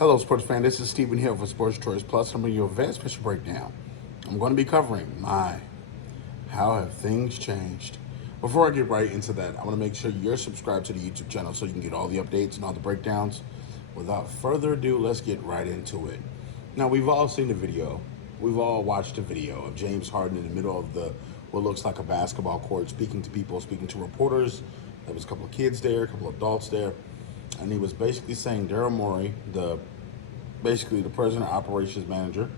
Hello, sports fan. This is Stephen Hill for Sports Choice Plus. I'm bringing you a vast picture breakdown. I'm going to be covering how have things changed. Before I get right into that, I want to make sure you're subscribed to the YouTube channel so you can get all the updates and all the breakdowns. Without further ado, let's get right into it. Now, we've all seen the video. We've all watched the video of James Harden in the middle of the what looks like a basketball court, speaking to people, speaking to reporters. There was a couple of kids there, a couple of adults there, and he was basically saying Daryl Morey, basically the president operations manager,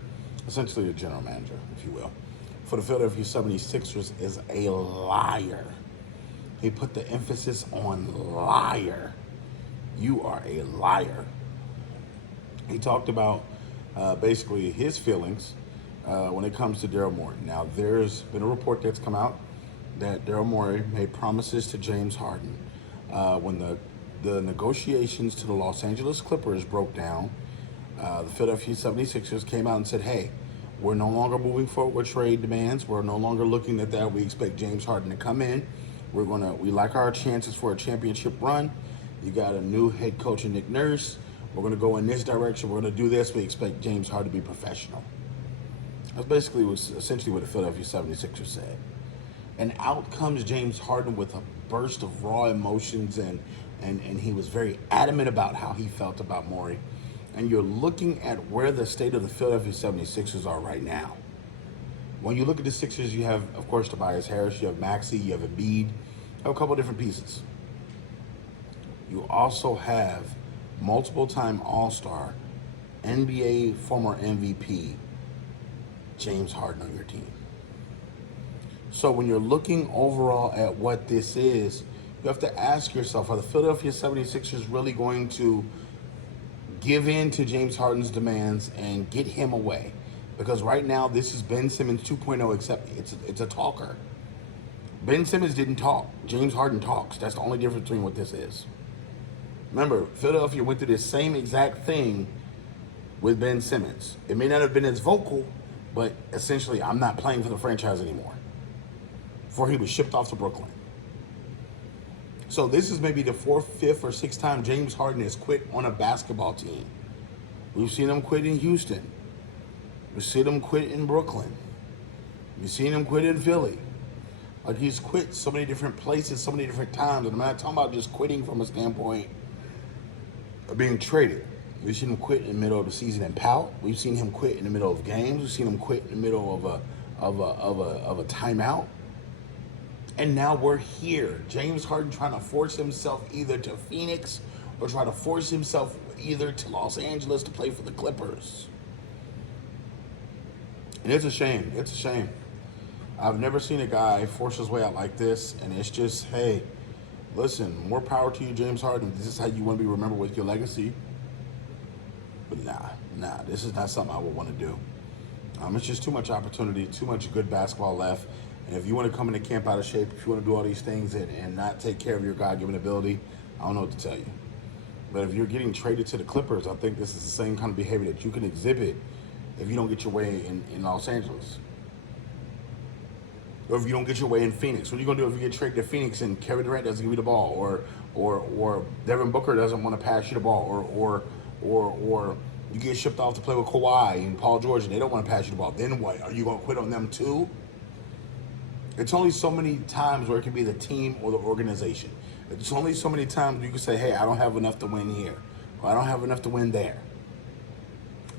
essentially the general manager, if you will, for the Philadelphia 76ers is a liar. He put the emphasis on liar. You are a liar. He talked about basically his feelings when it comes to Daryl Morey. Now, there's been a report that's come out that Daryl Morey made promises to James Harden when the negotiations to the Los Angeles Clippers broke down. The Philadelphia 76ers came out and said, hey, we're no longer moving forward with trade demands. We're no longer looking at that. We expect James Harden to come in. We like our chances for a championship run. You got a new head coach in Nick Nurse. We're going to go in this direction. We're going to do this. We expect James Harden to be professional. That's basically essentially what the Philadelphia 76ers said. And out comes James Harden with a burst of raw emotions, and he was very adamant about how he felt about Morey. And you're looking at where the state of the Philadelphia 76ers are right now. When you look at the Sixers, you have, of course, Tobias Harris, you have Maxey, you have Embiid, you have a couple of different pieces. You also have multiple-time All-Star, NBA former MVP, James Harden on your team. So when you're looking overall at what this is, you have to ask yourself, are the Philadelphia 76ers really going to give in to James Harden's demands and get him away? Because right now, this is Ben Simmons 2.0, except it's a talker. Ben Simmons didn't talk. James Harden talks. That's the only difference between what this is. Remember, Philadelphia went through this same exact thing with Ben Simmons. It may not have been as vocal, but essentially, I'm not playing for the franchise anymore. Before he was shipped off to Brooklyn. So this is maybe the fourth, fifth, or sixth time James Harden has quit on a basketball team. We've seen him quit in Houston. We've seen him quit in Brooklyn. We've seen him quit in Philly. Like, he's quit so many different places, so many different times. And I'm not talking about just quitting from a standpoint of being traded. We've seen him quit in the middle of the season and pout. We've seen him quit in the middle of games. We've seen him quit in the middle of a timeout. And now we're here. James Harden trying to force himself either to Phoenix or try to force himself either to Los Angeles to play for the Clippers. And it's a shame. It's a shame. I've never seen a guy force his way out like this. And it's just, hey, listen, more power to you, James Harden. This is how you want to be remembered with your legacy. But nah, this is not something I would want to do. It's just too much opportunity, too much good basketball left. And if you want to come into camp out of shape, if you want to do all these things and not take care of your God-given ability, I don't know what to tell you. But if you're getting traded to the Clippers, I think this is the same kind of behavior that you can exhibit if you don't get your way in Los Angeles. Or if you don't get your way in Phoenix. What are you going to do if you get traded to Phoenix and Kevin Durant doesn't give you the ball? Or Devin Booker doesn't want to pass you the ball? Or you get shipped off to play with Kawhi and Paul George and they don't want to pass you the ball? Then what? Are you going to quit on them too? It's only so many times where it can be the team or the organization. It's only so many times you can say, hey, I don't have enough to win here. Or I don't have enough to win there.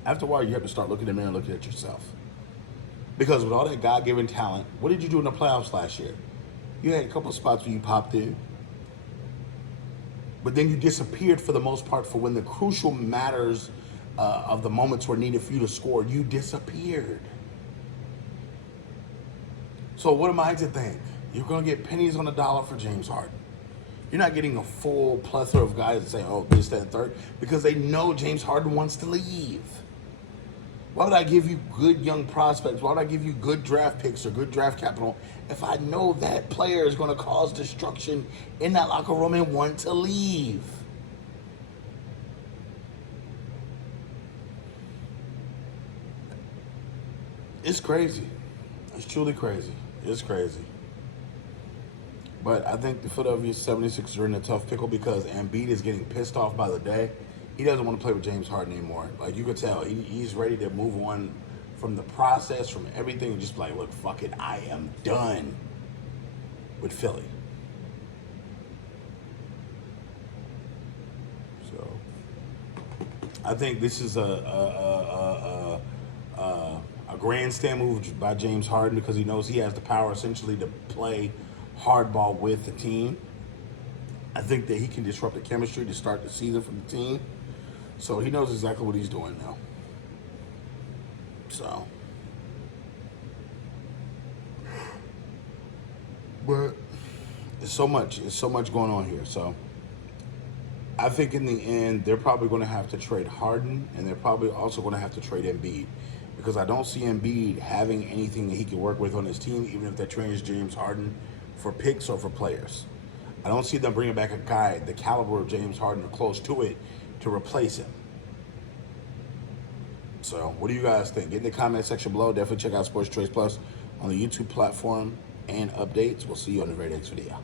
After a while, you have to start looking in the mirror and looking at yourself. Because with all that God-given talent, what did you do in the playoffs last year? You had a couple of spots where you popped in. But then you disappeared for the most part for when the crucial matters of the moments were needed for you to score. You disappeared. So what am I to think? You're going to get pennies on the dollar for James Harden. You're not getting a full plethora of guys that say, oh, this, that, and third, because they know James Harden wants to leave. Why would I give you good young prospects? Why would I give you good draft picks or good draft capital if I know that player is going to cause destruction in that locker room and want to leave? It's crazy. It's truly crazy. It's crazy. But I think the Philadelphia 76ers are in a tough pickle because Embiid is getting pissed off by the day. he doesn't want to play with James Harden anymore. Like, you could tell he's ready to move on from the process, from everything, and just be like, look, fuck it, I am done with Philly. So I think this is a grandstand move by James Harden because he knows he has the power essentially to play hardball with the team. I think that he can disrupt the chemistry to start the season for the team. So he knows exactly what he's doing now. So, but it's so much going on here. So I think in the end, they're probably going to have to trade Harden, and they're probably also going to have to trade Embiid, because I don't see Embiid having anything that he can work with on his team, even if they trade James Harden for picks or for players. I don't see them bringing back a guy the caliber of James Harden or close to it to replace him. So, what do you guys think? Get in the comment section below. Definitely check out Sports Choice Plus on the YouTube platform and updates. We'll see you on the very next video.